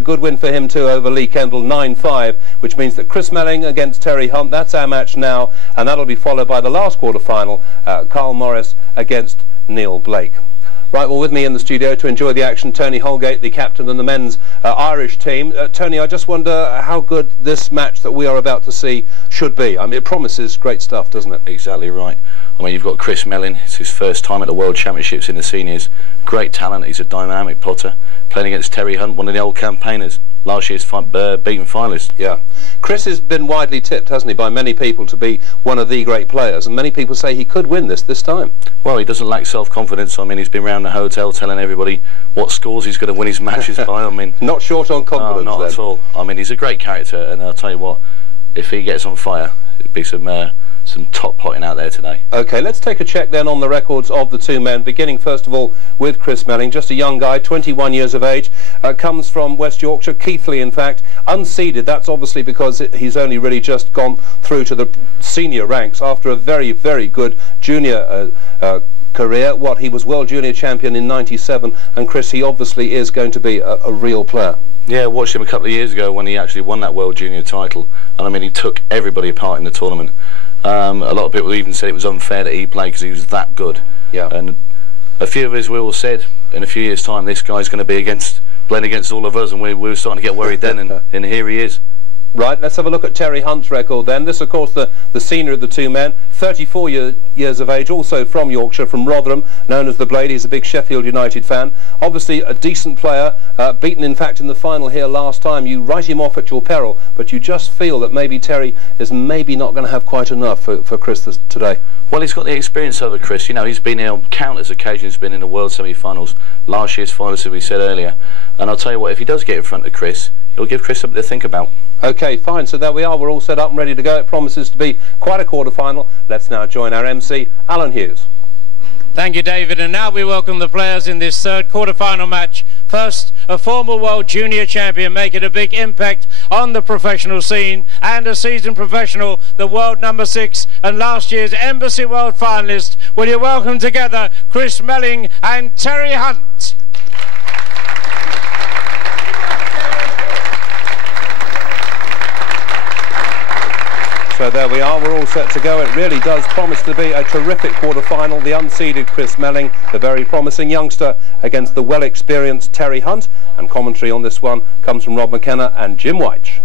A good win for him too over Lee Kendall, 9-5, which means that Chris Melling against Terry Hunt, that's our match now, and that'll be followed by the last quarter-final, Carl Morris against Neil Blake. Right, well, with me in the studio to enjoy the action, Tony Holgate, the captain of the men's Irish team. Tony, I just wonder how good this match that we are about to see should be. I mean, it promises great stuff, doesn't it? Exactly right. I mean, you've got Chris Melling. It's his first time at the World Championships in the seniors. Great talent. He's a dynamic potter. Playing against Terry Hunt, one of the old campaigners. Last year's beaten finalist. Yeah. Chris has been widely tipped, hasn't he, by many people to be one of the great players, and many people say he could win this time. Well, he doesn't lack self-confidence. I mean, he's been around the hotel telling everybody what scores he's going to win his matches by. I mean, not short on confidence. No, not then. At all. I mean, he's a great character, and I'll tell you what, if he gets on fire, it'd be some top potting out there today. Okay, let's take a check then on the records of the two men, beginning first of all with Chris Melling, just a young guy, 21 years of age, comes from West Yorkshire, Keighley in fact, unseeded. That's obviously because he's only really just gone through to the senior ranks after a very, very good junior career. He was World Junior Champion in '97, and Chris, he obviously is going to be a real player. Yeah, I watched him a couple of years ago when he actually won that World Junior title, and I mean, he took everybody apart in the tournament. A lot of people even said it was unfair that he played because he was that good. Yeah. And a few of us, we all said in a few years' time, this guy's going to be playing against all of us, and we were starting to get worried then, and here he is. Right, let's have a look at Terry Hunt's record then. This, of course, the senior of the two men, 34 years of age, also from Yorkshire, from Rotherham, known as the Blade. He's a big Sheffield United fan. Obviously a decent player, beaten in fact in the final here last time. You write him off at your peril, but you just feel that maybe Terry is maybe not going to have quite enough for Chris today. Well, he's got the experience over Chris. You know, he's been here on countless occasions, been in the World semi-finals, last year's finals, as we said earlier. And I'll tell you what, if he does get in front of Chris, it'll give Chris something to think about. Okay, fine, so there we are, we're all set up and ready to go. It promises to be quite a quarter-final. Let's now join our MC, Alan Hughes. Thank you, David, and now we welcome the players in this third quarter-final match. First, a former World Junior Champion making a big impact on the professional scene, and a seasoned professional, the world number 6 and last year's Embassy World finalist. Will you welcome together Chris Melling and Terry Hunt? So there we are, we're all set to go. It really does promise to be a terrific quarter-final. The unseeded Chris Melling, the very promising youngster, against the well-experienced Terry Hunt. And commentary on this one comes from Rob McKenna and Jim White.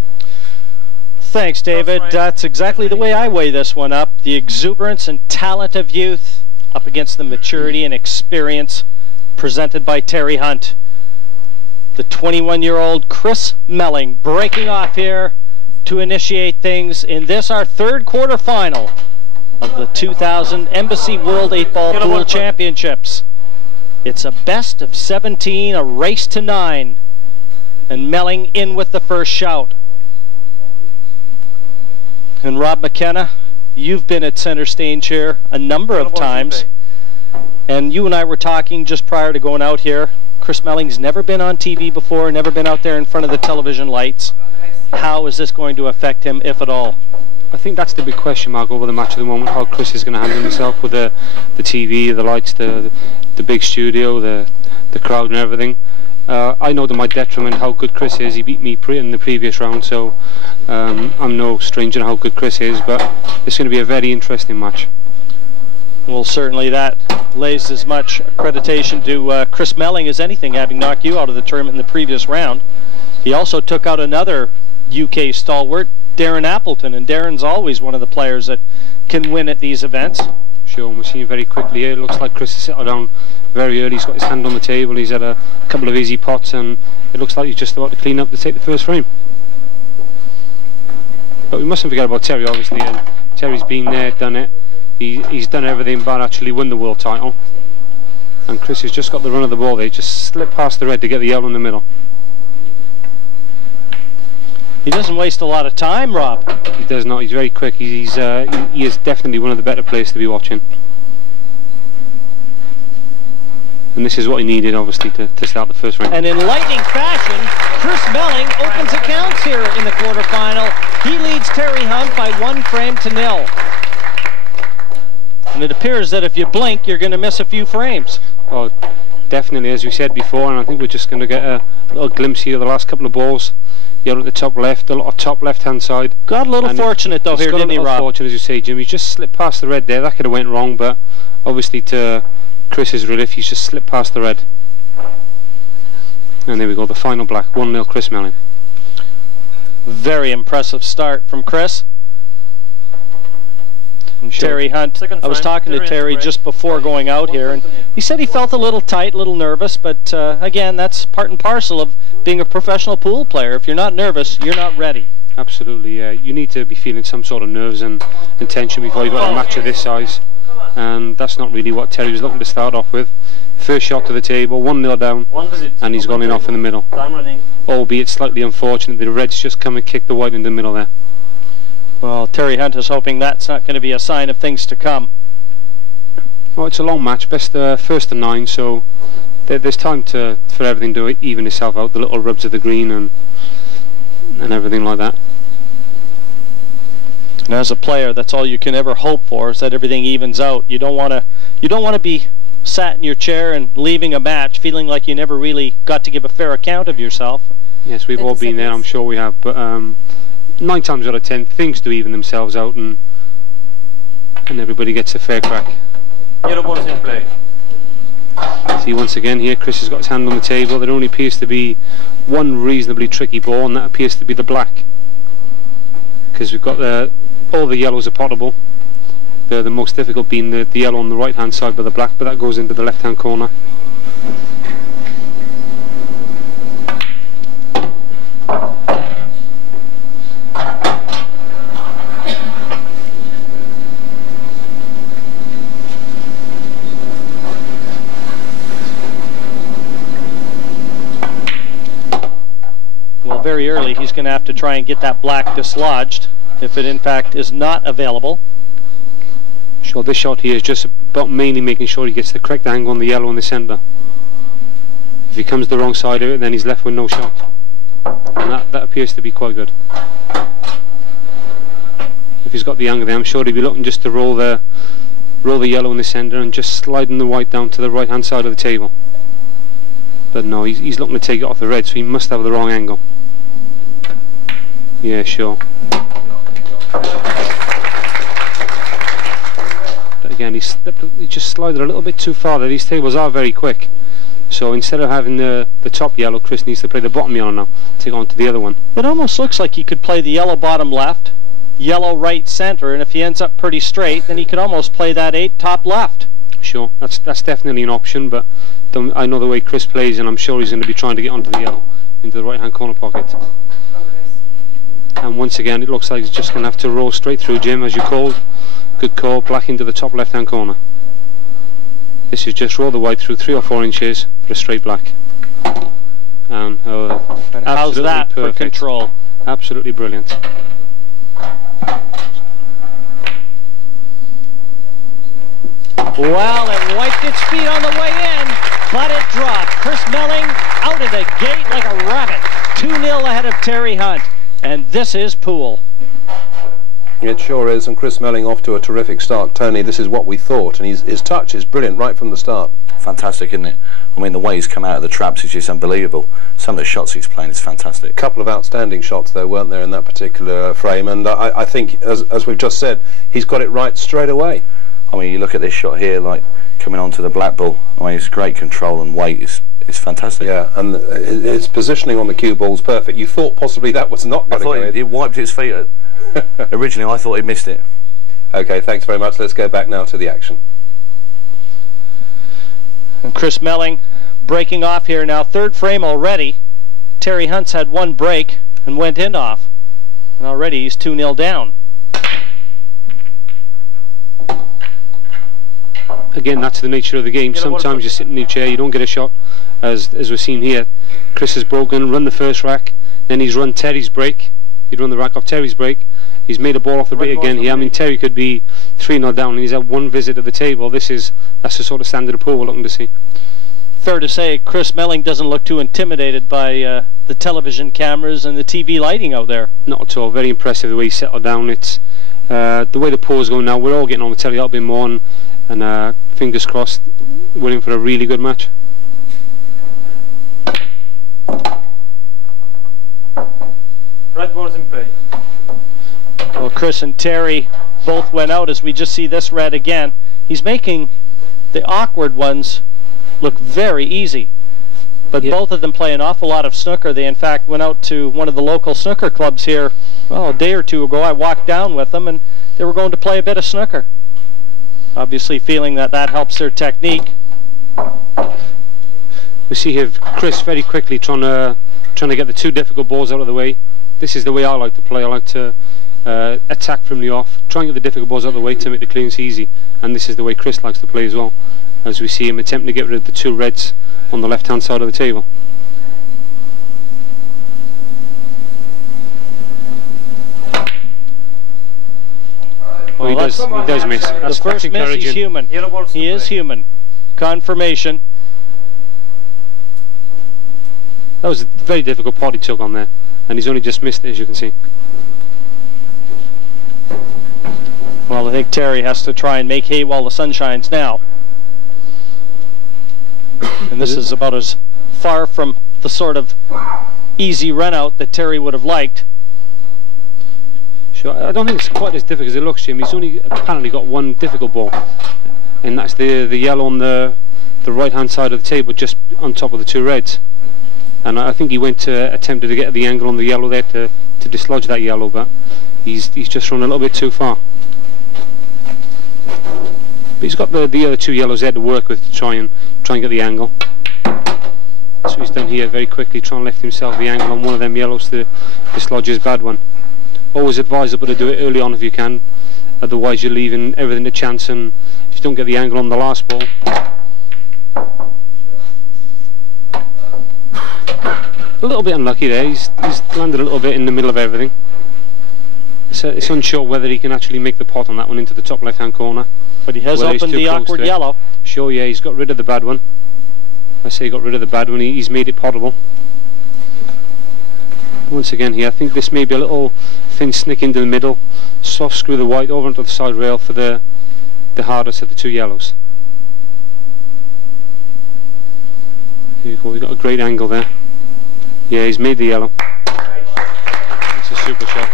Thanks, David. That's exactly the way I weigh this one up. The exuberance and talent of youth up against the maturity and experience presented by Terry Hunt. The 21-year-old Chris Melling breaking off here to initiate things in this, our third quarter-final of the 2000 Embassy World 8-Ball Pool Championships. It's a best of 17, a race to 9, and Melling in with the first shout. And Rob McKenna, you've been at center stage here a number of times, and you and I were talking just prior to going out here. Chris Melling's never been on TV before, never been out there in front of the television lights. How is this going to affect him, if at all? I think that's the big question mark over the match at the moment, how Chris is going to handle himself with the TV, the lights, the big studio, the crowd and everything. I know to my detriment how good Chris is. He beat me in the previous round, so I'm no stranger to how good Chris is, but it's going to be a very interesting match. Well, certainly that lays as much accreditation to Chris Melling as anything, having knocked you out of the tournament in the previous round. He also took out another UK stalwart, Darren Appleton, and Darren's always one of the players that can win at these events. Sure, and we're seeing very quickly here. It looks like Chris has settled down very early. He's got his hand on the table. He's had a couple of easy pots, and it looks like he's just about to clean up to take the first frame. But we mustn't forget about Terry, obviously, and Terry's been there, done it. He's done everything but actually win the world title. And Chris has just got the run of the ball there. He just slipped past the red to get the yellow in the middle. He doesn't waste a lot of time, Rob. He does not. He's very quick. He is definitely one of the better players to be watching. And this is what he needed, obviously, to start the first round. And in lightning fashion, Chris Melling opens accounts here in the quarterfinal. He leads Terry Hunt by 1 frame to 0. And it appears that if you blink, you're going to miss a few frames. Oh, definitely, as we said before, and I think we're just going to get a little glimpse here of the last couple of balls. Yellow at the top left, a lot of top left-hand side. Got a little fortunate though here, didn't he, Rob? Fortunate, as you say, Jim. He just slipped past the red there. That could have went wrong, but obviously to Chris's relief, he's just slipped past the red. And there we go, the final black, 1-0 Chris Melling. Very impressive start from Chris. Terry Hunt, I was talking to Terry just before going out here, and he said he felt a little tight, a little nervous, but again, that's part and parcel of being a professional pool player. If you're not nervous, you're not ready. Absolutely, yeah. You need to be feeling some sort of nerves and tension before you got a match of this size, and that's not really what Terry was looking to start off with. First shot to the table, 1-0 down, and he's gone in off in the middle. Albeit slightly unfortunate, the red's just come and kicked the white in the middle there. Well, Terry Hunt is hoping that's not going to be a sign of things to come. Well, it's a long match, best first to 9, so there's time for everything to even itself out, the little rubs of the green and everything like that. And as a player, that's all you can ever hope for, is that everything evens out. You don't want to be sat in your chair and leaving a match feeling like you never really got to give a fair account of yourself. Yes, we've all been there, I'm sure we have, but 9 times out of 10 things do even themselves out, and everybody gets a fair crack. Yellow ball's in play. See, once again here Chris has got his hand on the table. There only appears to be one reasonably tricky ball, and that appears to be the black, because we've got all the yellows are potable. The most difficult being the yellow on the right hand side by the black, but that goes into the left hand corner. Well, very early he's going to have to try and get that black dislodged if it in fact is not available. Sure, this shot here is just about mainly making sure he gets the correct angle on the yellow in the centre. If he comes the wrong side of it, then he's left with no shot, and that appears to be quite good. If he's got the angle there, I'm sure he'd be looking just to roll the yellow in the centre and just sliding the white down to the right hand side of the table. But no, he's looking to take it off the red, so he must have the wrong angle. Yeah, sure. But again, he just slided a little bit too far there. These tables are very quick, so instead of having the top yellow, Chris needs to play the bottom yellow now, take on to the other one. It almost looks like he could play the yellow bottom left, yellow right center, and if he ends up pretty straight, then he could almost play that 8 top left. Sure, that's definitely an option, but I know the way Chris plays, and I'm sure he's going to be trying to get onto the yellow, into the right hand corner pocket. And once again, it looks like he's just going to have to roll straight through, Jim, as you called. Good call, black into the top left hand corner. This is just roll the white through 3 or 4 inches for a straight black. And how's that perfect. For control? Absolutely brilliant. Well, it wiped its feet on the way in, but it dropped. Chris Melling out of the gate like a rabbit. 2-0 ahead of Terry Hunt. And this is pool. It sure is, and Chris Melling off to a terrific start. Tony, this is what we thought, and his touch is brilliant right from the start. Fantastic, isn't it? I mean, the way he's come out of the traps is just unbelievable. Some of the shots he's playing is fantastic. A couple of outstanding shots, though, weren't there, in that particular frame, and I think, as we've just said, he's got it right straight away. I mean, you look at this shot here, like, coming onto the black ball. I mean, it's great control and weight. It's fantastic. Yeah, and its positioning on the cue ball's perfect. You thought possibly that was not going to go in. It wiped its feet. Originally, I thought he missed it. Okay, thanks very much. Let's go back now to the action. And Chris Melling breaking off here now. 3rd frame already. Terry Hunt's had 1 break and went in off. And already he's 2-0 down. Again, that's the nature of the game. Sometimes you sit in your chair, you don't get a shot, as we've seen here. Chris has broken, run the first rack, then he's run Terry's break. He'd run the rack off Terry's break. He's made a ball off the break again here. I mean, Terry could be 3-0 down, and he's had 1 visit at the table. That's the sort of standard of pool we're looking to see. Fair to say, Chris Melling doesn't look too intimidated by the television cameras and the TV lighting out there. Not at all. Very impressive the way he settled down. It's the way the pool's going now. We're all getting on the telly a little bit more, and fingers crossed, we're in for a really good match. Chris and Terry both went out, as we just see this red again. He's making the awkward ones look very easy. But both of them play an awful lot of snooker. They, in fact, went out to one of the local snooker clubs here, well, a day or two ago. I walked down with them, and they were going to play a bit of snooker. Obviously feeling that that helps their technique. We see here Chris very quickly trying to get the two difficult balls out of the way. This is the way I like to play. I like to attack from the off, try and get the difficult balls out of the way to make the cleans easy. And this is the way Chris likes to play as well, as we see him attempting to get rid of the two reds on the left-hand side of the table. Well, he does miss. The first miss, he's human. He is human. Confirmation. That was a very difficult pot he took on there, and he's only just missed it, as you can see. Well, I think Terry has to try and make hay while the sun shines now. And this is about as far from the sort of easy run out that Terry would have liked. Sure, I don't think it's quite as difficult as it looks, Jim. He's only apparently got one difficult ball, and that's the yellow on the right-hand side of the table, just on top of the two reds. And I think he went to attempted to get the angle on the yellow there to dislodge that yellow, but he's just run a little bit too far. But he's got the other two yellows there to work with to try and get the angle. So he's done here very quickly, trying to lift himself the angle on one of them yellows to dislodge his bad one. Always advisable to do it early on if you can, otherwise you're leaving everything to chance, and if you don't get the angle on the last ball. A little bit unlucky there, he's landed a little bit in the middle of everything. It's unsure whether he can actually make the pot on that one into the top left hand corner. But he has opened the awkward yellow. Sure, yeah, he's got rid of the bad one. I say he got rid of the bad one, he's made it potable. Once again here, I think this may be a little thin snick into the middle, soft screw the white over onto the side rail for the hardest of the two yellows. Here you go, we've got a great angle there. Yeah, he's made the yellow. It's a super shot.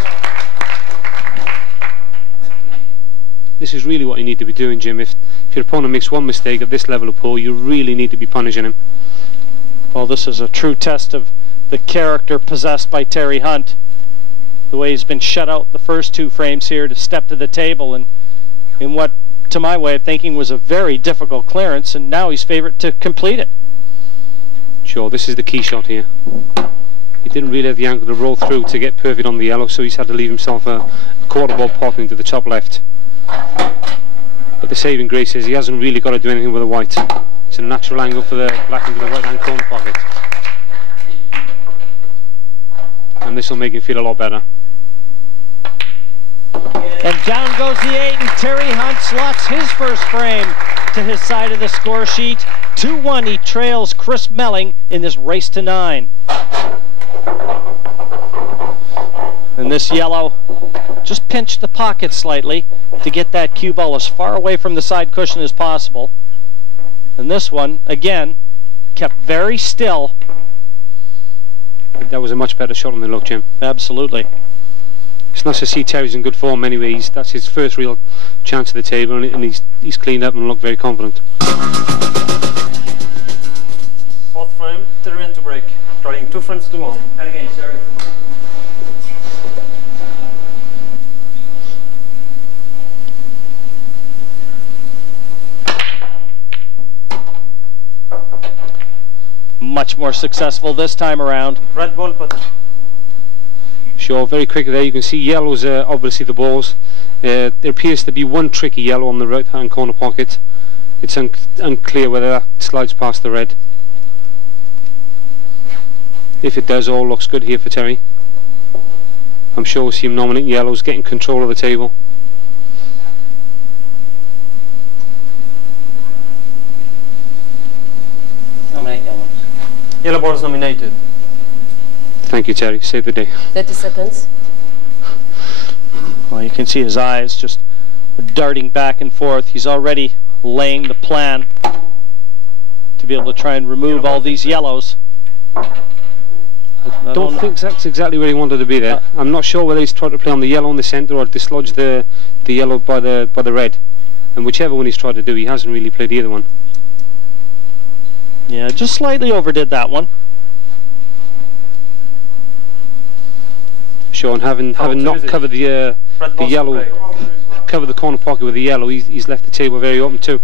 This is really what you need to be doing, Jim. If your opponent makes one mistake at this level of pool, you really need to be punishing him. Well, this is a true test of the character possessed by Terry Hunt. The way he's been shut out the first two frames here to step to the table, and in what, to my way of thinking, was a very difficult clearance, and now he's favourite to complete it. Sure, this is the key shot here. He didn't really have the angle to roll through to get perfect on the yellow, so he's had to leave himself a quarter ball pot into the top left. But the saving grace is he hasn't really got to do anything with the white. It's a natural angle for the black into the right hand corner pocket. And this will make him feel a lot better. And down goes the 8, and Terry Hunt slots his first frame to his side of the score sheet. 2-1, he trails Chris Melling in this race to 9. And this yellow just pinched the pocket slightly to get that cue ball as far away from the side cushion as possible. And this one, again, kept very still. That was a much better shot than it looked, Jim. Absolutely. It's nice to see Terry's in good form anyway. That's his first real chance at the table, and he's cleaned up and looked very confident. Fourth frame, Terry into break. Drawing 2 frames to 1. And again, Terry. Much more successful this time around. Red ball putter. Sure, very quickly there you can see yellows are obviously the balls. There appears to be one tricky yellow on the right hand corner pocket. It's unclear whether that slides past the red. If it does, all looks good here for Terry. I'm sure we'll see him nominate yellows, getting control of the table. Nominate yellows. Yellow ball is nominated. Thank you, Terry. Save the day. 30 seconds. Well, you can see his eyes just darting back and forth. He's already laying the plan to be able to try and remove all these yellows. I don't think that's exactly where he wanted to be there. I'm not sure whether he's tried to play on the yellow in the centre or dislodge the yellow by the red. And whichever one he's tried to do, he hasn't really played either one. Yeah, just slightly overdid that one. Sure, and having not covered the yellow, covered the corner pocket with the yellow, he's left the table very open too.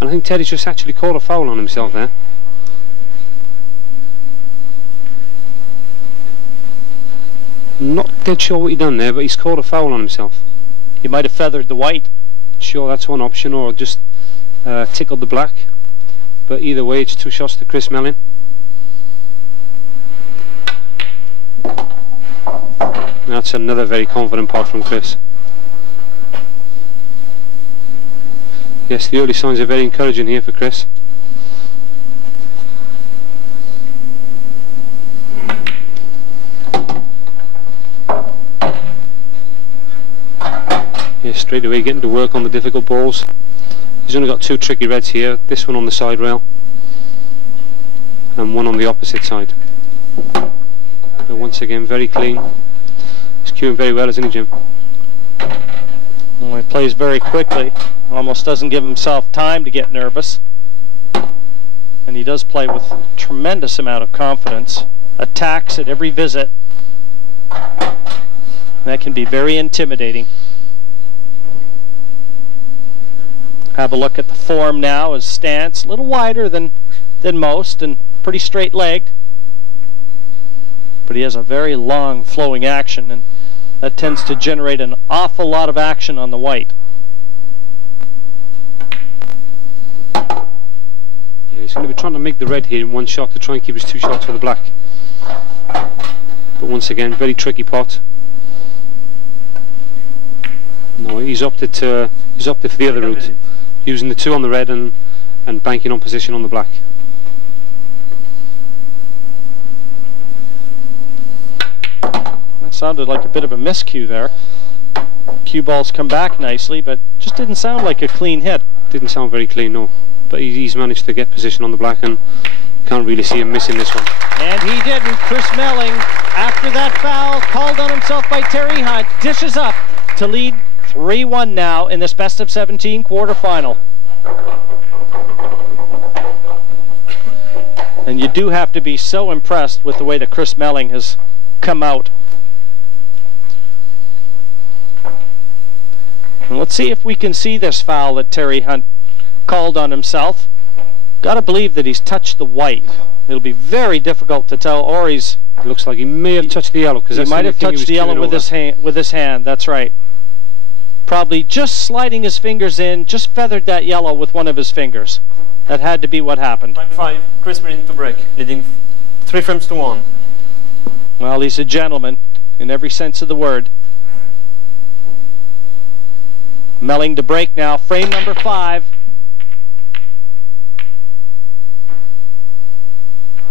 And I think Teddy's just actually called a foul on himself there. I'm not dead sure what he done there, but he's called a foul on himself. He might have feathered the white. Sure, that's one option, or just tickled the black. But either way, it's 2 shots to Chris Melling. That's another very confident pot from Chris. Yes, the early signs are very encouraging here for Chris. Yeah, straight away getting to work on the difficult balls. He's only got 2 tricky reds here, this one on the side rail and one on the opposite side. But once again, very clean. He's cueing very well, isn't he, Jim? Well, he plays very quickly, almost doesn't give himself time to get nervous. And he does play with a tremendous amount of confidence, attacks at every visit. That can be very intimidating. Have a look at the form now, his stance, a little wider than most and pretty straight-legged. But he has a very long flowing action, and that tends to generate an awful lot of action on the white. Yeah, he's going to be trying to make the red here in one shot to try and keep his 2 shots for the black. But once again, very tricky pot. No, he's opted for the other route, using the 2 on the red and banking on position on the black. That sounded like a bit of a miscue there. Cue balls come back nicely, but just didn't sound like a clean hit. Didn't sound very clean, no. But he's managed to get position on the black and can't really see him missing this one. And he didn't. Chris Melling, after that foul called on himself by Terry Hunt, dishes up to lead 3-1 now in this best of 17 quarterfinal. And you do have to be so impressed with the way that Chris Melling has come out. And let's see if we can see this foul that Terry Hunt called on himself. Got to believe that he's touched the white. It'll be very difficult to tell, or he's... It looks like he may have touched the yellow, because he might have touched the yellow with his hand. That's right. Probably just sliding his fingers in, just feathered that yellow with one of his fingers. That had to be what happened. Time 5, Chris Melling to break, leading 3 frames to 1. Well, he's a gentleman in every sense of the word. Melling to break now, frame number 5.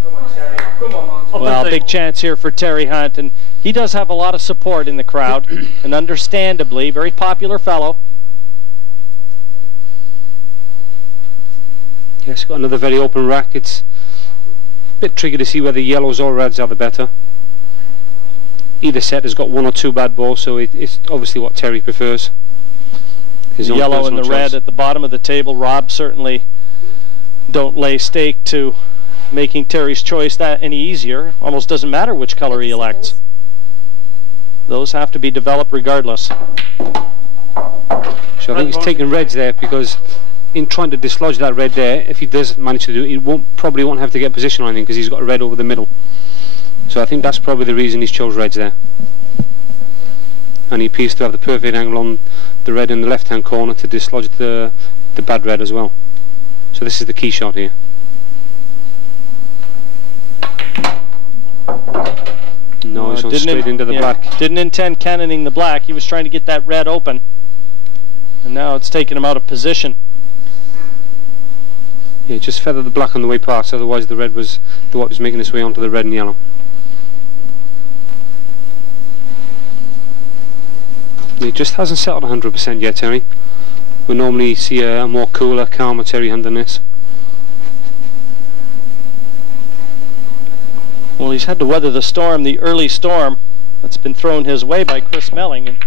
Come on, Terry. Come on. Well, big chance here for Terry Hunt, and he does have a lot of support in the crowd, and understandably, very popular fellow. Yes, got another very open rack. It's a bit tricky to see whether yellows or reds are the better. Either set has got 1 or 2 bad balls, so it's obviously what Terry prefers. The yellow and the red at the bottom of the table. Rob certainly don't lay stake to making Terry's choice that any easier. Almost doesn't matter which color he elects. Those have to be developed regardless. So I think he's taking reds there, because in trying to dislodge that red there, if he does manage to do it, he probably won't have to get position on anything, because he's got a red over the middle. So I think that's probably the reason he's chose reds there. And he appears to have the perfect angle on the red in the left hand corner to dislodge the bad red as well. So this is the key shot here. No, he's gone straight into the black. Didn't intend cannoning the black. He was trying to get that red open, and now it's taken him out of position. Yeah, just feather the black on the way past, otherwise the white was making its way onto the red and yellow. It just hasn't settled 100% yet, Terry. We normally see a more cooler, calmer Terry Hunt than this. Well, he's had to weather the storm, the early storm that's been thrown his way by Chris Melling. And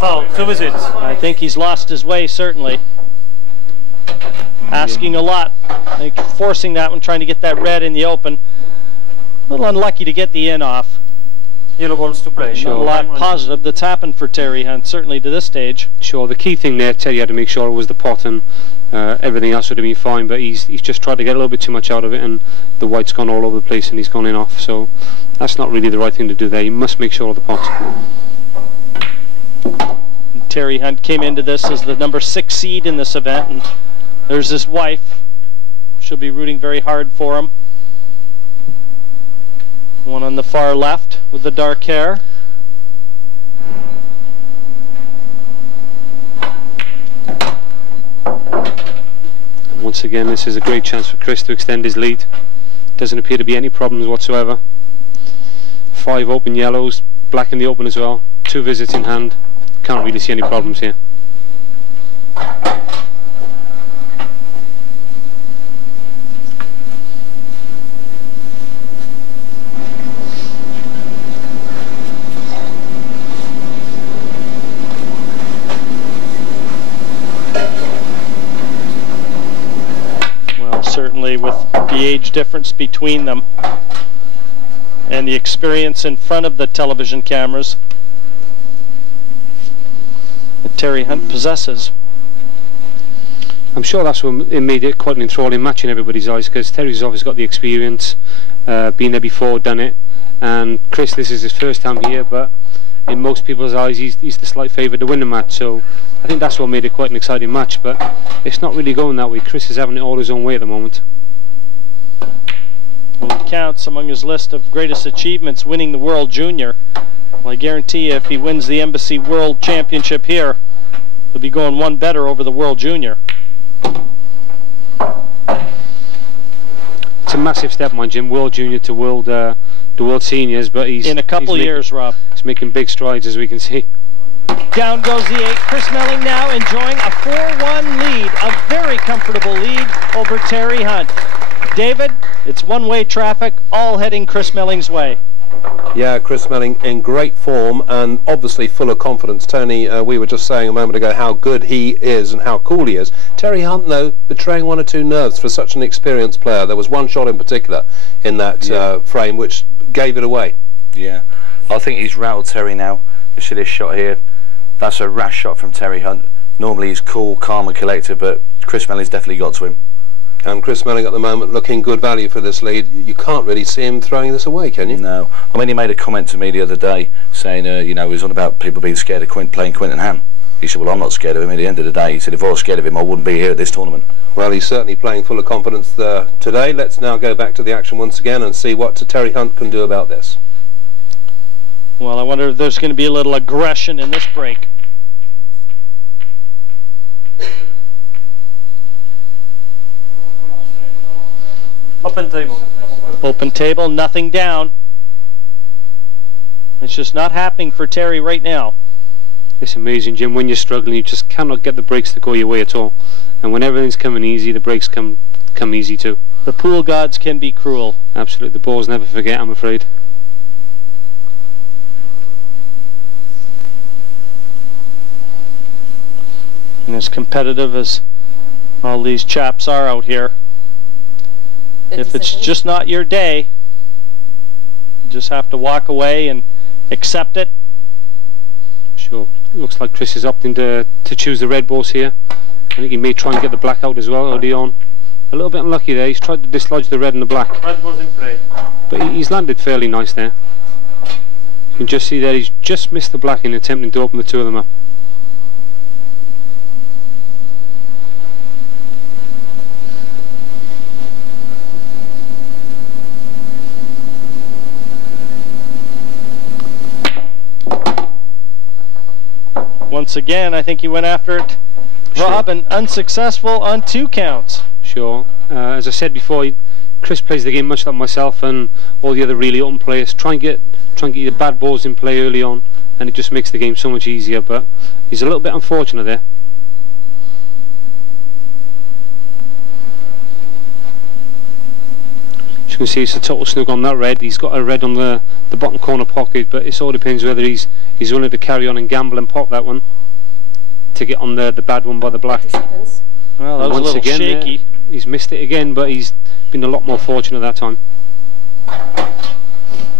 foul, 2 visits. I think he's lost his way, certainly. Asking a lot. I think forcing that one, trying to get that red in the open. A little unlucky to get the in off. Yellow balls to play. Not a lot positive that's happened for Terry Hunt, certainly to this stage. Sure, the key thing there, Terry had to make sure it was the pot, and everything else would have been fine, but he's just tried to get a little bit too much out of it, and the white's gone all over the place and he's gone in off, so that's not really the right thing to do there. You must make sure of the pot. And Terry Hunt came into this as the number 6 seed in this event, and there's his wife. She'll be rooting very hard for him. One on the far left with the dark hair. And once again, this is a great chance for Chris to extend his lead. Doesn't appear to be any problems whatsoever. 5 open yellows, black in the open as well. 2 visits in hand. Can't really see any problems here. Certainly with the age difference between them and the experience in front of the television cameras that Terry Hunt possesses. I'm sure that's what it made it quite an enthralling match in everybody's eyes, because Terry's obviously got the experience, been there before, done it, and Chris, this is his first time here, but in most people's eyes he's the slight favourite to win the match, so I think that's what made it quite an exciting match, but it's not really going that way. Chris is having it all his own way at the moment. Well, it counts among his list of greatest achievements, winning the World Junior. Well, I guarantee you if he wins the Embassy World Championship here, he'll be going one better over the World Junior. It's a massive step, mind Jim, World Junior to World Seniors, but he's in a couple years, Rob. He's making big strides, as we can see. Down goes the 8. Chris Melling now enjoying a 4-1 lead, a very comfortable lead over Terry Hunt. David, it's one-way traffic, all heading Chris Melling's way. Yeah, Chris Melling in great form and obviously full of confidence. Tony, we were just saying a moment ago how good he is and how cool he is. Terry Hunt, though, betraying 1 or 2 nerves for such an experienced player. There was one shot in particular in that frame which gave it away. Yeah, I think he's rattled Terry now. You see this shot here? That's a rash shot from Terry Hunt. Normally he's cool, calm and collected, but Chris Melling's definitely got to him. And Chris Melling at the moment looking good value for this lead. You can't really see him throwing this away, can you? No. I mean, he made a comment to me the other day saying, you know, he was on about people being scared of playing Quinton Ham. He said, well, I'm not scared of him. At the end of the day, he said, if I was scared of him, I wouldn't be here at this tournament. Well, he's certainly playing full of confidence today. Let's now go back to the action once again and see what Terry Hunt can do about this. Well, I wonder if there's going to be a little aggression in this break. Open table. Open table, nothing down. It's just not happening for Terry right now. It's amazing, Jim. When you're struggling, you just cannot get the breaks to go your way at all. And when everything's coming easy, the breaks come easy too. The pool gods can be cruel. Absolutely. The balls never forget, I'm afraid. And as competitive as all these chaps are out here, if it's just not your day, you just have to walk away and accept it. Sure. Looks like Chris is opting to choose the red balls here. I think he may try and get the black out as well early on. A little bit unlucky there. He's tried to dislodge the red and the black. Red balls in play. But he's landed fairly nice there. You can just see there he's just missed the black in attempting to open the 2 of them up. Once again, I think he went after it, Rob, and unsuccessful on 2 counts. Sure. As I said before, Chris plays the game much like myself and all the other really open players. Try and get the bad balls in play early on, and it just makes the game so much easier. But he's a little bit unfortunate there. As you can see, it's a total snug on that red. He's got a red on the bottom corner pocket, but it all depends whether he's willing to carry on and gamble and pop that one to get on the bad one by the black. 30 seconds. Well, that was once a little again, shaky. He's missed it again, but he's been a lot more fortunate that time.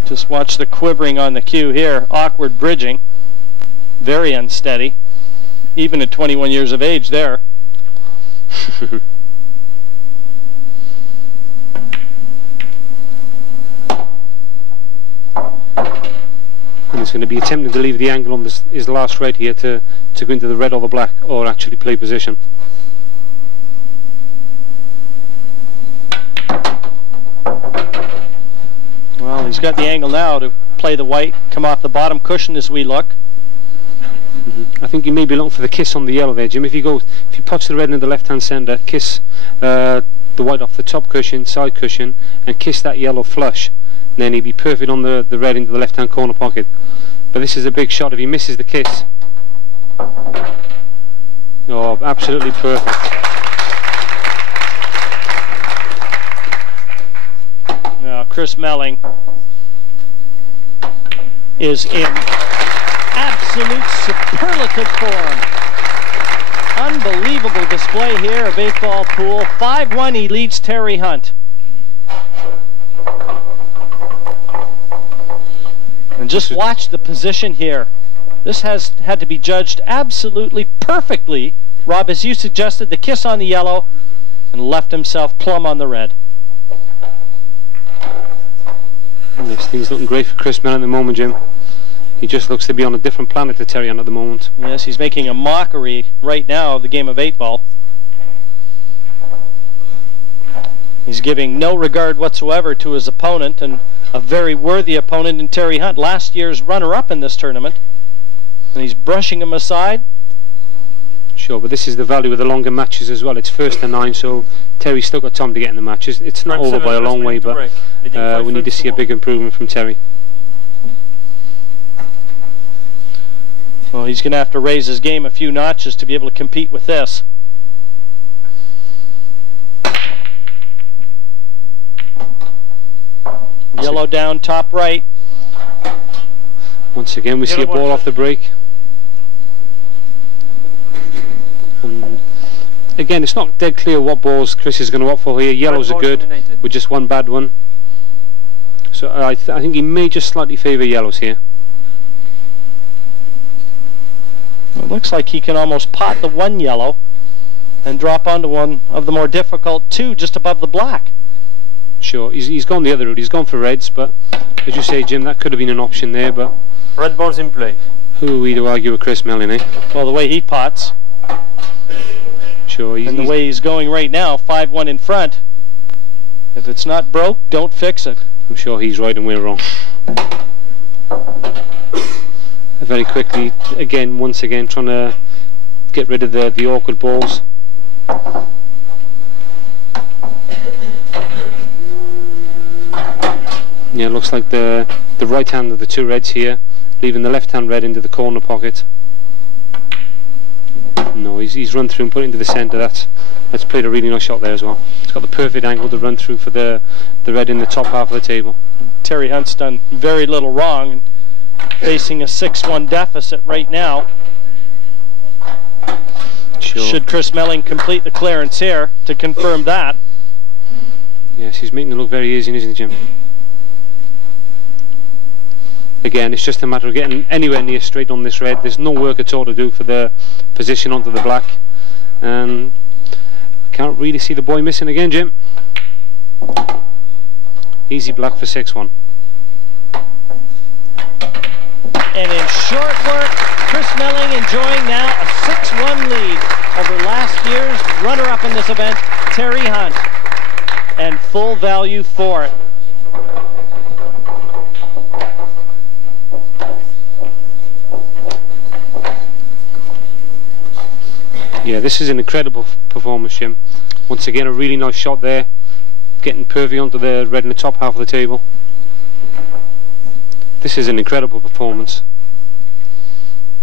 Just watch the quivering on the cue here. Awkward bridging. Very unsteady. Even at 21 years of age there. And he's going to be attempting to leave the angle on his last red here to go into the red or the black, or actually play position. Well, he's got the angle now to play the white, come off the bottom cushion as we look. I think you may be looking for the kiss on the yellow there, Jim. If you potch the red in the left-hand centre, kiss the white off the top cushion, side cushion, and kiss that yellow flush, then he'd be perfect on the red into the left-hand corner pocket. But this is a big shot. If he misses the kiss, oh, absolutely perfect. Now, Chris Melling is in absolute superlative form. Unbelievable display here of 8-ball pool. 5-1, he leads Terry Hunt. And just watch the position here. This has had to be judged absolutely perfectly. Rob, as you suggested, the kiss on the yellow and left himself plumb on the red. This thing's looking great for Chris Melling at the moment, Jim. He just looks to be on a different planet to Terry Hunt at the moment. Yes, he's making a mockery right now of the game of 8-ball. He's giving no regard whatsoever to his opponent, and a very worthy opponent in Terry Hunt, last year's runner-up in this tournament. And he's brushing him aside. Sure, but this is the value of the longer matches as well. It's 1st to 9, so Terry's still got time to get in the matches. It's not over by a long way, but we need to see a big improvement from Terry. Well, he's going to have to raise his game a few notches to be able to compete with this. Yellow down, top right. Once again, we see a ball off the break. And again, it's not dead clear what balls Chris is going to opt for here. Yellows are good, with just one bad one. So I think he may just slightly favour yellows here. It looks like he can almost pot the one yellow and drop onto one of the more difficult two just above the black. Sure, he's gone the other route. He's gone for reds, but as you say, Jim, that could have been an option there. But red ball's in play. Who are we to argue with Chris Melling, eh? Well, the way he pots. Sure, and the way he's going right now, 5-1 in front. If it's not broke, don't fix it. I'm sure he's right and we're wrong. Very quickly, once again, trying to get rid of the awkward balls. Yeah, it looks like the right hand of the two reds here, leaving the left hand red into the corner pocket. No, he's run through and put it into the centre. That's played a really nice shot there as well. It's got the perfect angle to run through for the red in the top half of the table. Terry Hunt's done very little wrong, and facing a 6-1 deficit right now. Sure. Should Chris Melling complete the clearance here to confirm that? Yes, he's making it look very easy, isn't he, Jim? Again, it's just a matter of getting anywhere near straight on this red. There's no work at all to do for the position onto the black. And I can't really see the boy missing again, Jim. Easy black for 6-1. And in short work, Chris Melling enjoying now a 6-1 lead over last year's runner-up in this event, Terry Hunt. And full value for it. Yeah, this is an incredible performance, Jim. Once again, a really nice shot there, getting perfect onto the red in the top half of the table. This is an incredible performance.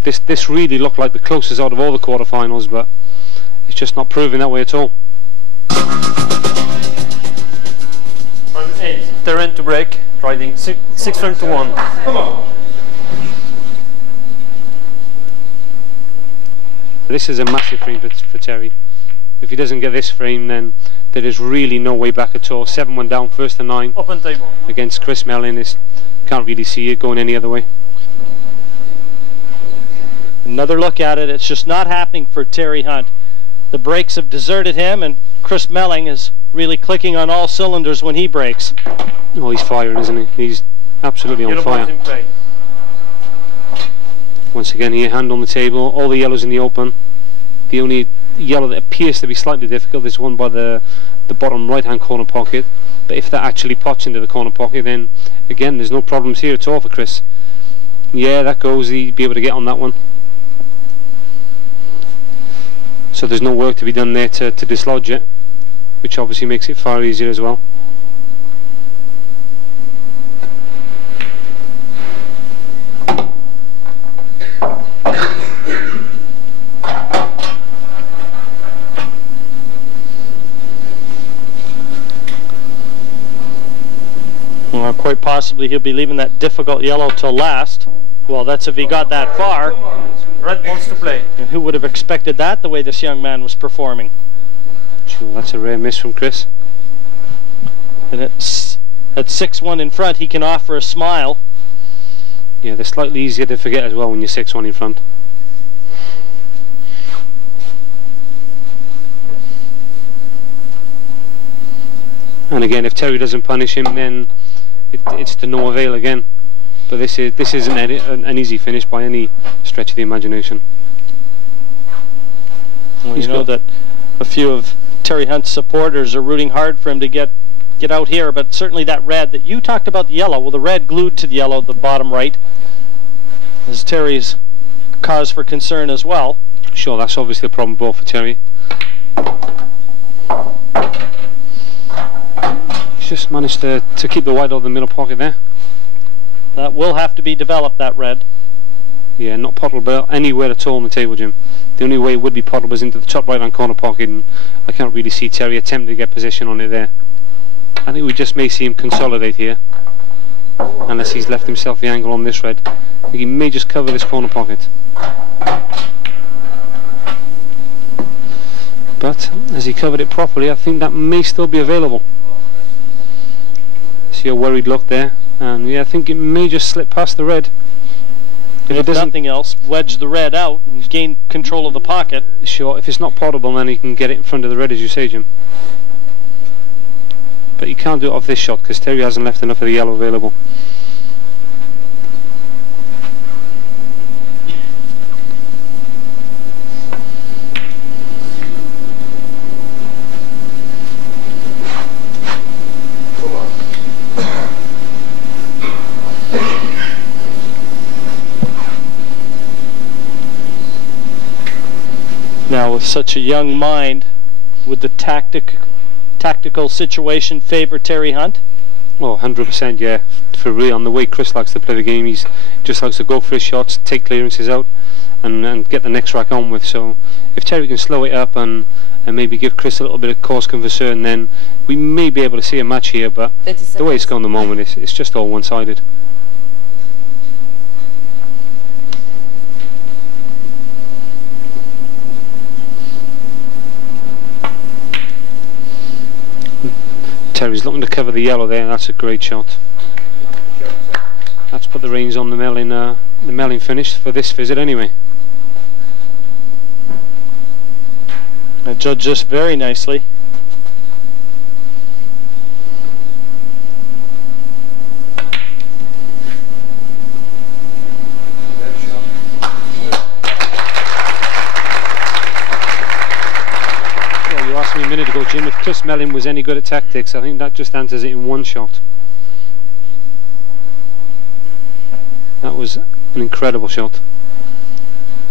This really looked like the closest out of all the quarterfinals, but it's just not proving that way at all. From 8. They're in to break, riding 6 frame to 1. Come on. This is a massive frame for Terry. If he doesn't get this frame, then there is really no way back at all. 7-1 down, first to 9. Open table. Against Chris Melling. Can't really see it going any other way. Another look at it. It's just not happening for Terry Hunt. The brakes have deserted him, and Chris Melling is really clicking on all cylinders when he breaks. Oh, he's firing, isn't he? He's absolutely on fire. Once again, here, hand on the table, all the yellows in the open. The only yellow that appears to be slightly difficult is one by the bottom right-hand corner pocket. But if that actually pots into the corner pocket, then again, there's no problems here at all for Chris. Yeah, that goes. He'd be able to get on that one. So there's no work to be done there to dislodge it, which obviously makes it far easier as well. Well, quite possibly he'll be leaving that difficult yellow till last. Well, that's if he got that far. Red wants to play. And who would have expected that, the way this young man was performing? Sure, that's a rare miss from Chris. And at 6-1 in front, he can offer a smile. Yeah, they're slightly easier to forget as well when you're 6-1 in front. And again, if Terry doesn't punish him, then it's to no avail again. But this isn't an easy finish by any stretch of the imagination. Well, you know that a few of Terry Hunt's supporters are rooting hard for him to get out here, but certainly that red that you talked about, the yellow, well, the red glued to the yellow at the bottom right is Terry's cause for concern as well. Sure, that's obviously a problem ball for Terry. He's just managed to keep the white out of the middle pocket there. That will have to be developed, that red. Yeah, not potable anywhere at all on the table, Jim. The only way it would be potable is into the top right hand corner pocket, and I can't really see Terry attempting to get position on it there. I think we just may see him consolidate here, unless he's left himself the angle on this red. I think he may just cover this corner pocket. But as he covered it properly, I think that may still be available. See a worried look there, and yeah, I think it may just slip past the red. If nothing else, wedge the red out and gain control of the pocket. Sure, if it's not potable, then he can get it in front of the red, as you say, Jim. But he can't do it off this shot because Terry hasn't left enough of the yellow available. Now, with such a young mind, would the tactical situation favor Terry Hunt? Oh, 100%, yeah. For real, on the way Chris likes to play the game, he just likes to go for his shots, take clearances out, and get the next rack on with. So, if Terry can slow it up and maybe give Chris a little bit of cause concern, then we may be able to see a match here. But the way it's gone at the moment, it's just all one-sided. Terry's looking to cover the yellow there, and that's a great shot. That's put the reins on the Melling finish for this visit anyway. And judged this very nicely. A minute ago, Jim, if Chris Melling was any good at tactics, I think that just answers it in one shot. That was an incredible shot.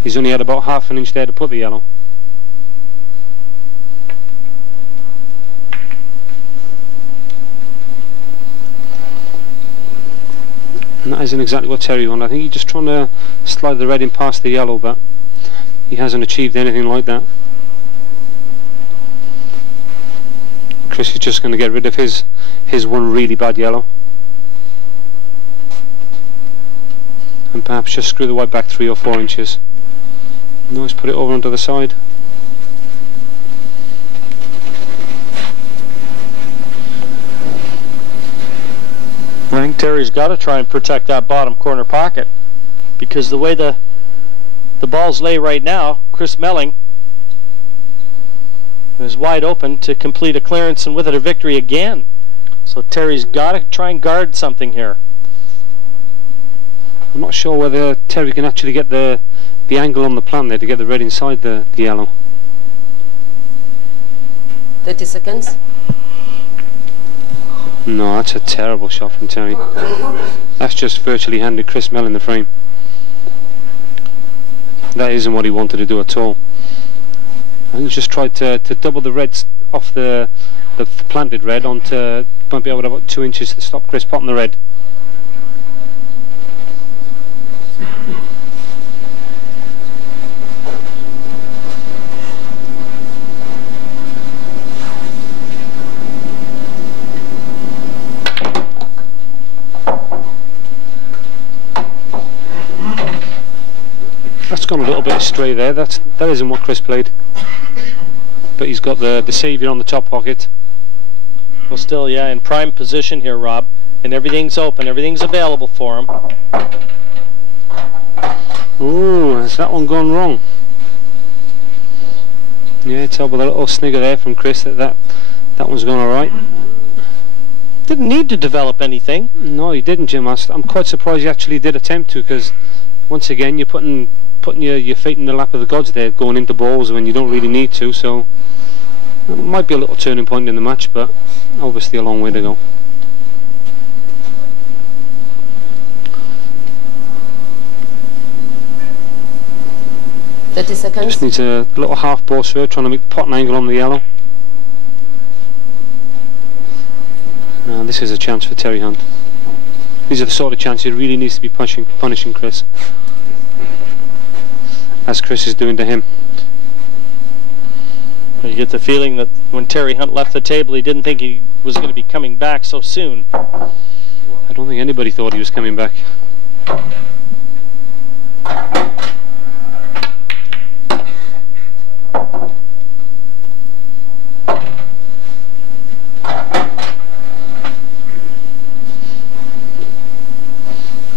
He's only had about half an inch there to put the yellow. And that isn't exactly what Terry wanted. I think he's just trying to slide the red in past the yellow, but he hasn't achieved anything like that. Chris is just going to get rid of his his one really bad yellow. And perhaps just screw the white back 3 or 4 inches. Nice, put it over onto the side. I think Terry's got to try and protect that bottom corner pocket, because the way the balls lay right now, Chris Melling is wide open to complete a clearance and with it a victory again. So Terry's got to try and guard something here. I'm not sure whether Terry can actually get the angle on the plant there to get the red inside the yellow. 30 seconds. No, that's a terrible shot from Terry. That's just virtually handed Chris Melling the frame. That isn't what he wanted to do at all. And he just tried to double the reds off the planted red onto, might be able to have about 2 inches to stop Chris potting the red. That's gone a little bit astray there. That isn't what Chris played. But he's got the saviour on the top pocket. Well, still, yeah, in prime position here, Rob, and everything's open, everything's available for him. Ooh, has that one gone wrong? Yeah, tell by the little snigger there from Chris that one's gone all right. Didn't need to develop anything. No, he didn't, Jim. I'm quite surprised he actually did attempt to, because once again, you're putting your fate in the lap of the gods there, going into balls when you don't really need to, so it might be a little turning point in the match, but obviously a long way to go. Just needs a little half ball serve, trying to make the potting angle on the yellow. This is a chance for Terry Hunt. These are the sort of chances he really needs to be punishing Chris, as Chris is doing to him. You get the feeling that when Terry Hunt left the table, he didn't think he was going to be coming back so soon. I don't think anybody thought he was coming back.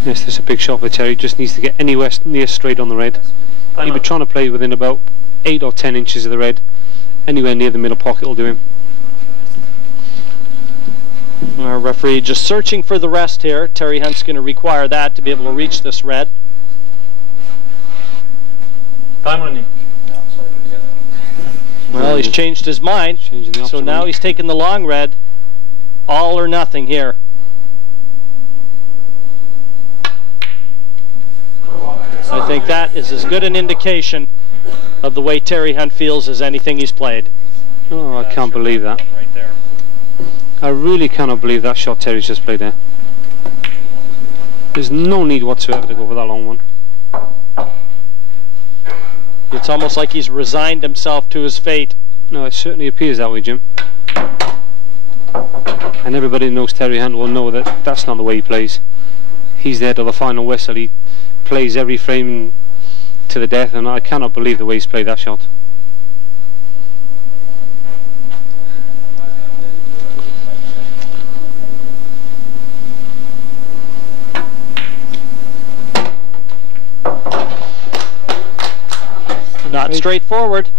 Yes, there's a big shot for Terry. Just needs to get anywhere near straight on the red. He'll be trying to play within about 8 or 10 inches of the red. Anywhere near the middle pocket will do him. Our referee just searching for the rest here. Terry Hunt's going to require that to be able to reach this red. Time running. Well, he's changed his mind, so now he's taking the long red. All or nothing here. I think that is as good an indication of the way Terry Hunt feels as anything he's played. Oh, I can't believe that. I really cannot believe that shot Terry's just played there. There's no need whatsoever to go for that long one. It's almost like he's resigned himself to his fate. No, it certainly appears that way, Jim. And everybody who knows Terry Hunt will know that that's not the way he plays. He's there to the final whistle. He plays every frame to the death, and I cannot believe the way he's played that shot. Not straightforward.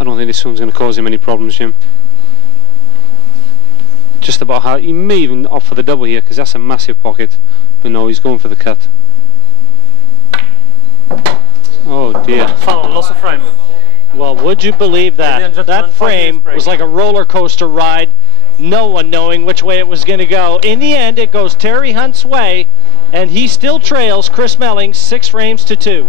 I don't think this one's going to cause him any problems, Jim. Just about how he may even opt for the double here, because that's a massive pocket. But no, he's going for the cut. Oh dear. Foul, loss of frame. Well, would you believe that? That frame was like a roller coaster ride, no one knowing which way it was going to go. In the end, it goes Terry Hunt's way, and he still trails Chris Melling 6 frames to 2.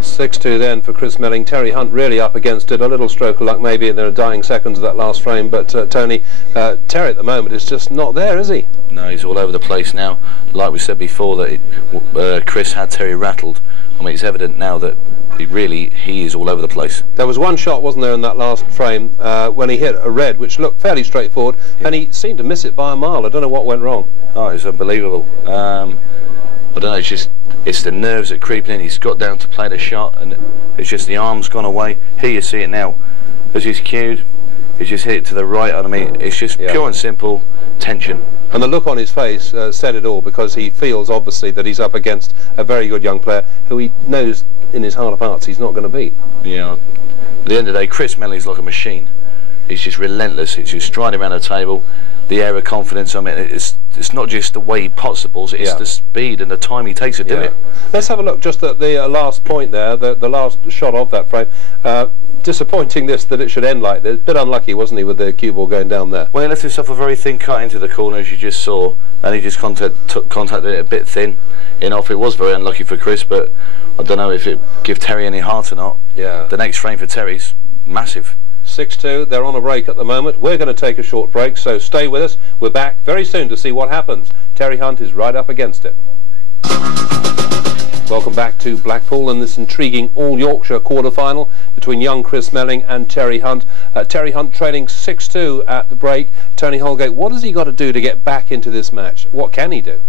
6-2 then for Chris Melling. Terry Hunt really up against it. A little stroke of luck maybe in the dying seconds of that last frame, but Tony, Terry at the moment is just not there, is he? No, he's all over the place now. Like we said before, that Chris had Terry rattled. I mean, it's evident now that he is all over the place. There was one shot, wasn't there, in that last frame when he hit a red, which looked fairly straightforward, and he seemed to miss it by a mile. I don't know what went wrong. Oh, it's unbelievable. I don't know, it's the nerves that creep in. He's got down to play the shot, and it's just the arm's gone away. Here you see it now. As he's cued, he's just hit it to the right. I mean, it's just pure and simple tension. And the look on his face said it all, because he feels, obviously, that he's up against a very good young player who he knows in his heart of hearts he's not going to beat. Yeah. At the end of the day, Chris Melling's like a machine. He's just relentless. He's just striding around the table. The air of confidence. I mean, it's not just the way he pots the balls, it's the speed and the time he takes to do it. Let's have a look just at the last point there, the last shot of that frame. Disappointing that it should end like this. A bit unlucky, wasn't he, with the cue ball going down there? Well, he left himself a very thin cut into the corner, as you just saw, and he just contacted it a bit thin. It was very unlucky for Chris, but I don't know if it give Terry any heart or not. Yeah. The next frame for Terry's massive. 6-2, they're on a break at the moment. We're going to take a short break, so stay with us. We're back very soon to see what happens. Terry Hunt is right up against it. Welcome back to Blackpool and this intriguing All-Yorkshire quarter-final between young Chris Melling and Terry Hunt. Terry Hunt trailing 6-2 at the break. Tony Holgate, what has he got to do to get back into this match? What can he do?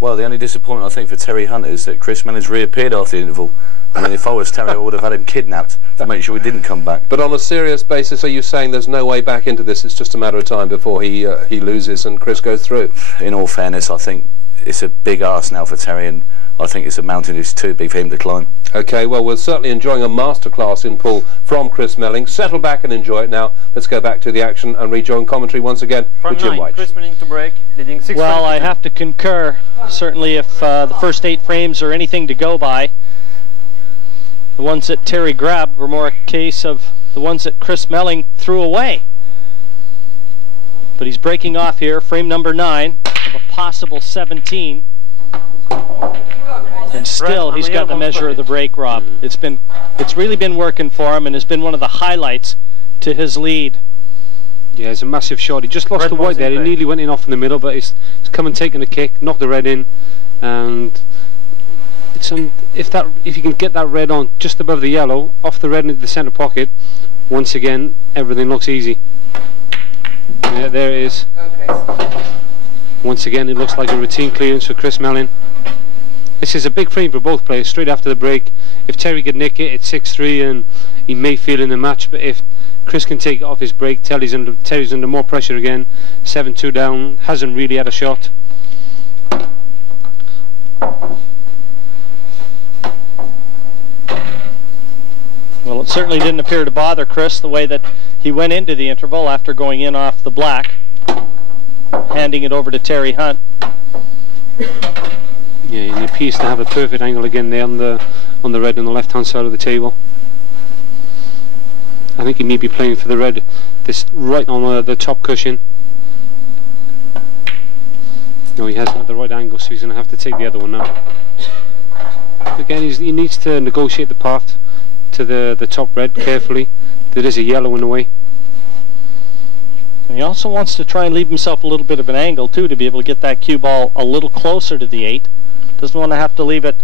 Well, the only disappointment I think for Terry Hunt is that Chris Melling's reappeared after the interval. I mean, if I was Terry, I would have had him kidnapped to make sure he didn't come back. But on a serious basis, are you saying there's no way back into this? It's just a matter of time before he loses and Chris goes through? In all fairness, I think it's a big ask now for Terry, and I think it's a mountain that's too big for him to climb. OK, well, we're certainly enjoying a masterclass in pool from Chris Melling. Settle back and enjoy it now. Let's go back to the action and rejoin commentary once again with Jim White. Chris Melling to break, leading 6. Well, I have to concur. Certainly, if the first 8 frames are anything to go by, the ones that Terry grabbed were more a case of the ones that Chris Melling threw away. But he's breaking off here, frame number 9 of a possible 17. And still, he's got the measure of the break, Rob. It's really been working for him and has been one of the highlights to his lead. Yeah, it's a massive shot. He just lost the white there. He nearly went in off in the middle, but he's come and taken a kick, knocked the red in, and if you can get that red on just above the yellow, off the red into the centre pocket, once again everything looks easy. Yeah, there it is. Okay. Once again, it looks like a routine clearance for Chris Melling. This is a big frame for both players. Straight after the break, if Terry could nick it, it's 6-3, and he may feel in the match. But if Chris can take it off his break, Terry's under more pressure again. 7-2 down, hasn't really had a shot. Well, it certainly didn't appear to bother Chris the way that he went into the interval after going in off the black, handing it over to Terry Hunt. Yeah, he appears to have a perfect angle again there on the red on the left-hand side of the table. I think he may be playing for the red, this right on the top cushion. No, he hasn't had the right angle, so he's going to have to take the other one now. Again, he needs to negotiate the path to the top red carefully. There is a yellow in the way. And he also wants to try and leave himself a little bit of an angle too, to be able to get that cue ball a little closer to the 8. Doesn't want to have to leave it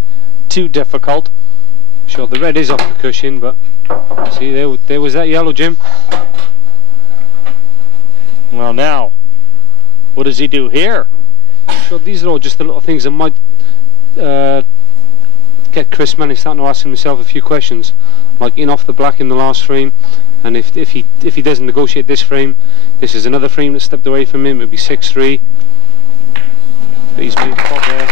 too difficult. Sure, the red is off the cushion, but see, there was that yellow, Jim. Well, now, what does he do here? Sure, these are all just the little things that might get Chris Melling starting to ask himself a few questions, like in off the black in the last frame, and if he doesn't negotiate this frame, this is another frame that stepped away from him. It'd be 6-3. But he's been caught there.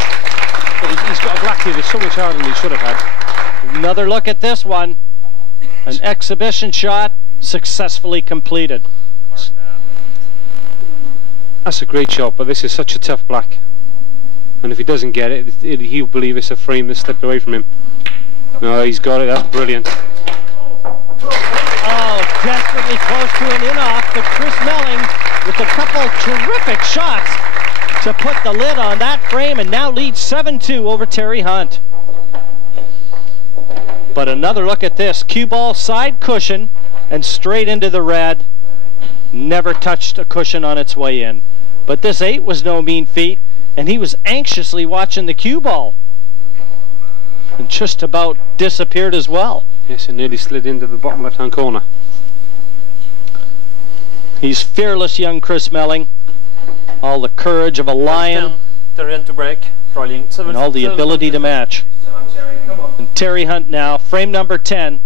But he's got a black here that's so much harder than he should have had. Another look at this one. An exhibition shot successfully completed. That's a great shot, but this is such a tough black. And if he doesn't get it, he'll believe it's a frame that stepped away from him. No, he's got it. That's brilliant. Oh, desperately close to an in-off, but Chris Melling with a couple terrific shots to put the lid on that frame, and now leads 7-2 over Terry Hunt. But another look at this. Cue ball side cushion and straight into the red. Never touched a cushion on its way in. But this 8 was no mean feat, and he was anxiously watching the cue ball. And just about disappeared as well. Yes, it nearly slid into the bottom left-hand corner. He's fearless, young Chris Melling. All the courage of a lion. Terry Hunt to break. Trailing 7. And all the ability to match. And Terry Hunt now, frame number 10.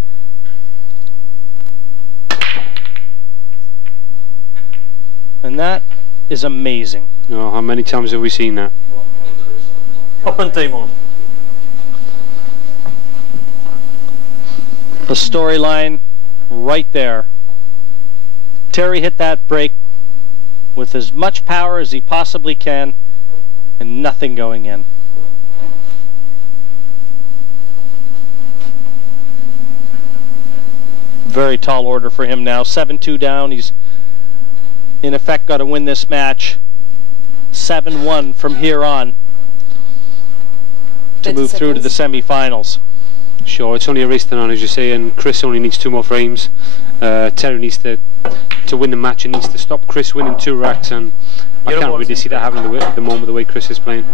And that is amazing. Oh, how many times have we seen that? Open table. The storyline right there. Terry hit that break with as much power as he possibly can and nothing going in. Very tall order for him now. 7-2 down. He's in effect got to win this match 7-1 from here on to move through to the semi-finals. Sure, it's only a race tonight, as you say, and Chris only needs 2 more frames. Terry needs to win the match and needs to stop Chris winning 2 racks, and I can't really see that happening at the moment, the way Chris is playing.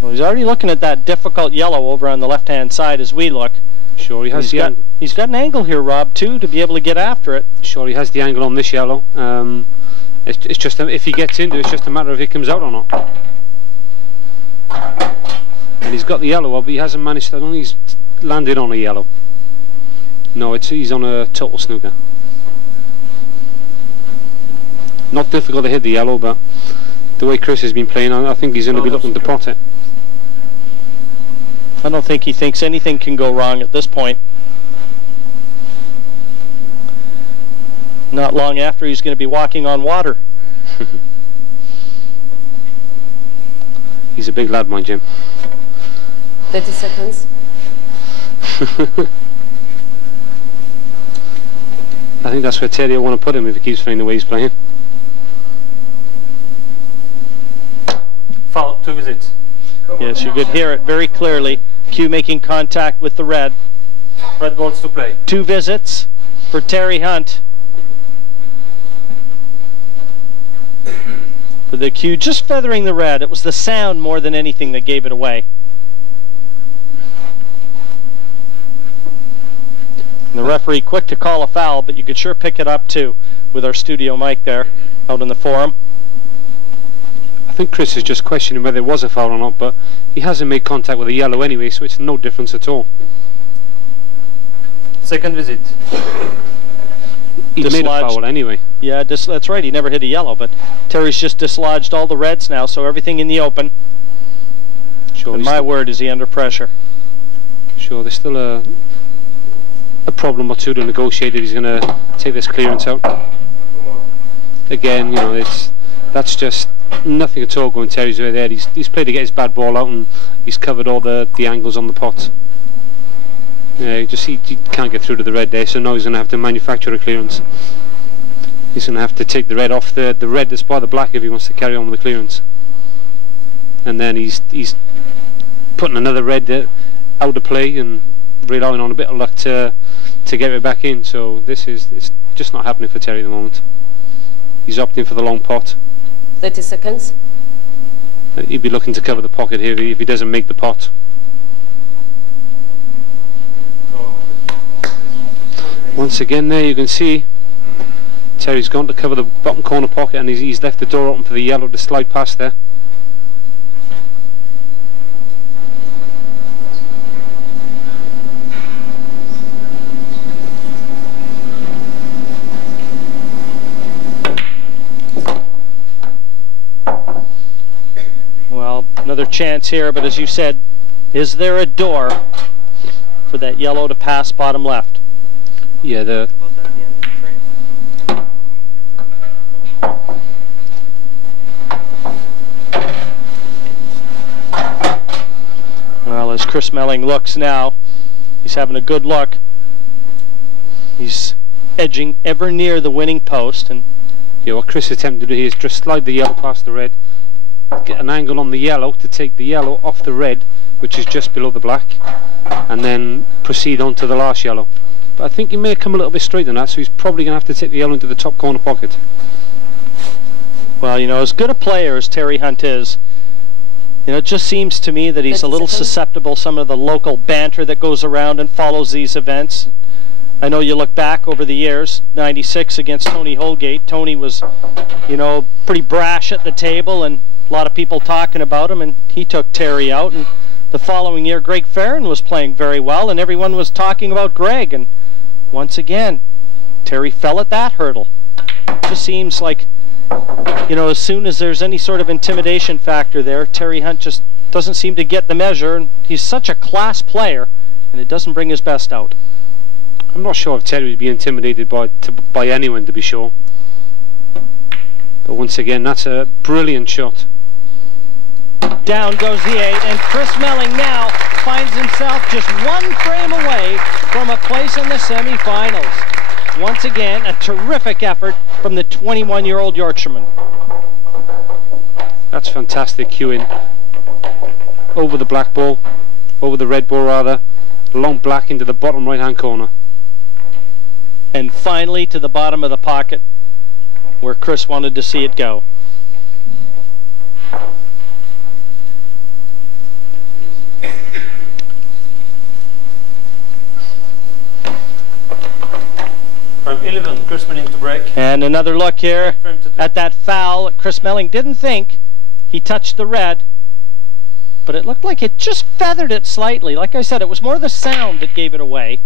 Well, he's already looking at that difficult yellow over on the left-hand side as we look. Sure, he's got an angle here, Rob, too, to be able to get after it. Sure, he has the angle on this yellow. It's just if he gets into it, it's just a matter of if he comes out or not. And he's got the yellow up, but he hasn't managed to. I don't think he's landed on a yellow. No, he's on a total snooker. Not difficult to hit the yellow, but the way Chris has been playing, I think he's going to be looking to pot it. I don't think he thinks anything can go wrong at this point. Not long after, he's going to be walking on water. He's a big lad, mind Jim. 30 seconds. I think that's where Terry will want to put him if he keeps playing the way he's playing. Foul, 2 visits. Yes, you could hear it very clearly. Q making contact with the red. Red balls to play. 2 visits for Terry Hunt. For the Q just feathering the red. It was the sound more than anything that gave it away. And the referee quick to call a foul, but you could sure pick it up too with our studio mic there out in the forum. I think Chris is just questioning whether it was a foul or not, but he hasn't made contact with the yellow anyway, so it's no difference at all. Second visit. He made a foul anyway. Yeah, that's right. He never hit a yellow, but Terry's just dislodged all the reds now, so everything in the open. Sure. And my word, is he under pressure? Sure, there's still a problem or two to negotiate if he's going to take this clearance out. Again, you know, that's just nothing at all going Terry's way there. He's played to get his bad ball out, and he's covered all the angles on the pot. Yeah, he can't get through to the red there, so now he's going to have to manufacture a clearance. He's going to have to take the red off the red that's by the black if he wants to carry on with the clearance. And then he's putting another red out of play and relying on a bit of luck to get it back in. So it's just not happening for Terry at the moment. He's opting for the long pot. 30 seconds. He'd be looking to cover the pocket here if he doesn't make the pot. Once again there you can see Terry's gone to cover the bottom corner pocket, and he's left the door open for the yellow to slide past there. Well, another chance here, but as you said, is there a door for that yellow to pass bottom left? Yeah, well, as Chris Melling looks now, he's having a good look. He's edging ever near the winning post, and yeah, what Chris is attempting to do here is just slide the yellow past the red, get an angle on the yellow to take the yellow off the red, which is just below the black, and then proceed on to the last yellow. But I think he may have come a little bit straight than that, so he's probably going to have to take the yellow into the top corner pocket. Well, you know, as good a player as Terry Hunt is, You know, it just seems to me that he's a little susceptible to some of the local banter that goes around and follows these events. I know you look back over the years, 96 against Tony Holgate. Tony was, you know, pretty brash at the table and a lot of people talking about him, and he took Terry out. And the following year, Greg Farron was playing very well, and everyone was talking about Greg. And once again, Terry fell at that hurdle. It just seems like, you know, as soon as there's any sort of intimidation factor there, Terry Hunt just doesn't seem to get the measure. And he's such a class player, and it doesn't bring his best out. I'm not sure if Terry would be intimidated by anyone, to be sure. But once again, that's a brilliant shot. Down goes the 8, and Chris Melling now finds himself just one frame away from a place in the semi-finals. Once again, a terrific effort from the 21-year-old Yorkshireman. That's fantastic cueing. Over the black ball, over the red ball rather, long black into the bottom right-hand corner. And finally to the bottom of the pocket, where Chris wanted to see it go. From 11, Chris Melling to break. And another look here at that foul. Chris Melling didn't think he touched the red, but it looked like it just feathered it slightly. Like I said, it was more the sound that gave it away.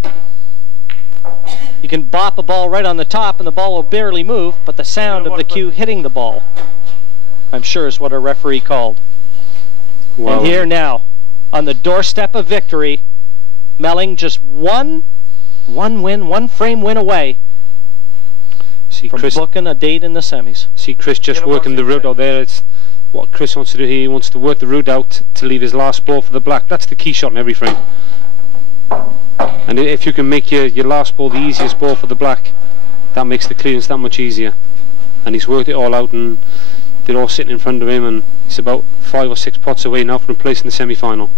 You can bop a ball right on the top and the ball will barely move, but the sound of the cue hitting the ball, I'm sure, is what a referee called. Wow. And here now, on the doorstep of victory, Melling just one frame win away from booking a date in the semis. See Chris just working the route out there. It's what Chris wants to do here. He wants to work the route out to leave his last ball for the black. That's the key shot in every frame. And if you can make your last ball the easiest ball for the black, that makes the clearance that much easier. And he's worked it all out, and they're all sitting in front of him, and he's about 5 or 6 pots away now from a place in the semi-final.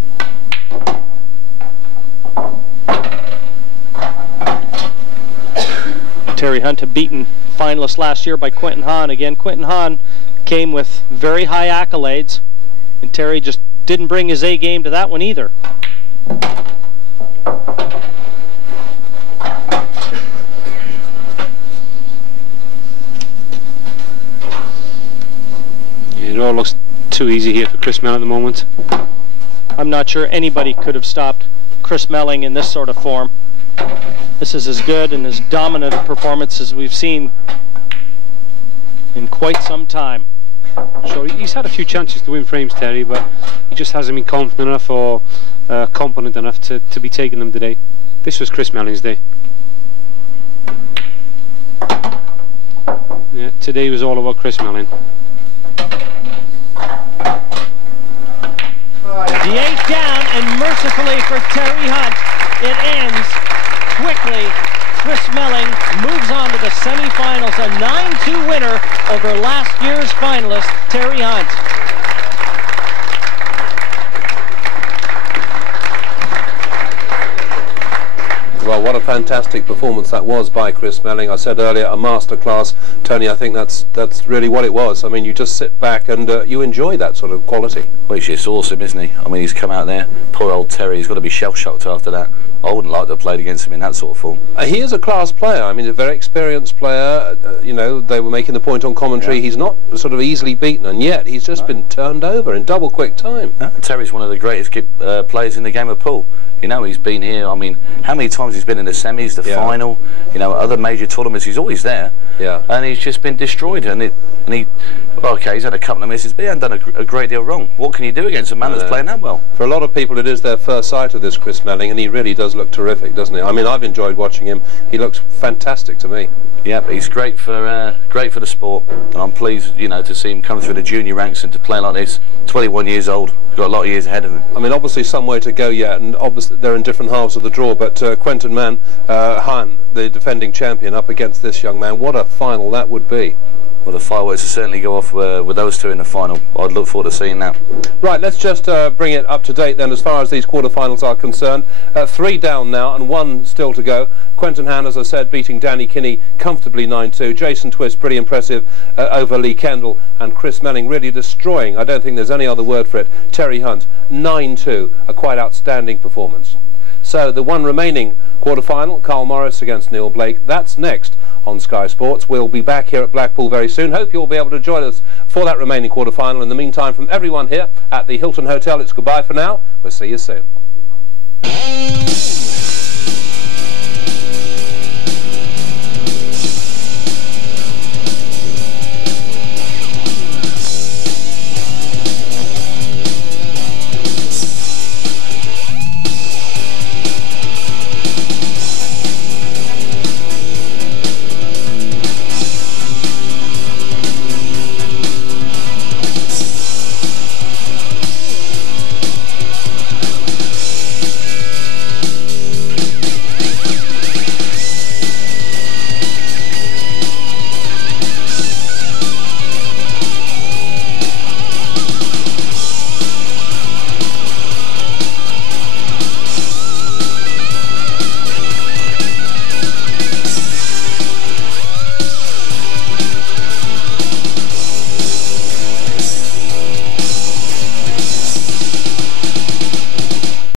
Terry Hunt had beaten finalist last year by Quentin Hahn. Again, Quentin Hahn came with very high accolades, and Terry just didn't bring his A game to that one either. It all looks too easy here for Chris Melling at the moment. I'm not sure anybody could have stopped Chris Melling in this sort of form. This is as good and as dominant a performance as we've seen in quite some time. Sure, he's had a few chances to win frames, Terry, but he just hasn't been confident enough or competent enough to be taking them today. This was Chris Melling's day. Yeah, today was all about Chris Melling. The 8 down, and mercifully for Terry Hunt, it ends quickly. Chris Melling moves on to the semi-finals, a 9-2 winner over last year's finalist, Terry Hunt. Well, what a fantastic performance that was by Chris Melling. I said earlier, a masterclass. Tony, I think that's really what it was. I mean, you just sit back and you enjoy that sort of quality. Well, he's just awesome, isn't he? I mean, he's come out there, poor old Terry, he's got to be shell-shocked after that. I wouldn't like to have played against him in that sort of form. He is a class player. I mean, a very experienced player. You know, they were making the point on commentary. Yeah. He's not sort of easily beaten, and yet he's just been turned over in double quick time. Yeah. Terry's one of the greatest players in the game of pool. You know, he's been here, I mean, how many times he's been in the semis, the final, you know, other major tournaments, he's always there. Yeah. And he's just been destroyed. And he, okay, he's had a couple of misses, but he hasn't done a great deal wrong. What can you do against a man that's playing that well? For a lot of people, it is their first sight of this Chris Melling, and he really does look terrific, doesn't he? I mean, I've enjoyed watching him. He looks fantastic to me. Yeah, he's great for the sport, and I'm pleased, you know, to see him come through the junior ranks and to play like this. 21 years old, got a lot of years ahead of him. I mean, obviously some way to go yet, and obviously they're in different halves of the draw. But Quentin Hahn, the defending champion, up against this young man, what a final that would be. Well, the fireworks will certainly go off with those two in the final. I'd look forward to seeing that. Right, let's just bring it up to date then as far as these quarterfinals are concerned. 3 down now and 1 still to go. Quentin Han, as I said, beating Danny Kinney comfortably 9-2. Jason Twist, pretty impressive over Lee Kendall. And Chris Melling really destroying, I don't think there's any other word for it, Terry Hunt, 9-2. A quite outstanding performance. So the one remaining quarterfinal, Carl Morris against Neil Blake, that's next on Sky Sports. We'll be back here at Blackpool very soon. Hope you'll be able to join us for that remaining quarterfinal. In the meantime, from everyone here at the Hilton Hotel, it's goodbye for now. We'll see you soon.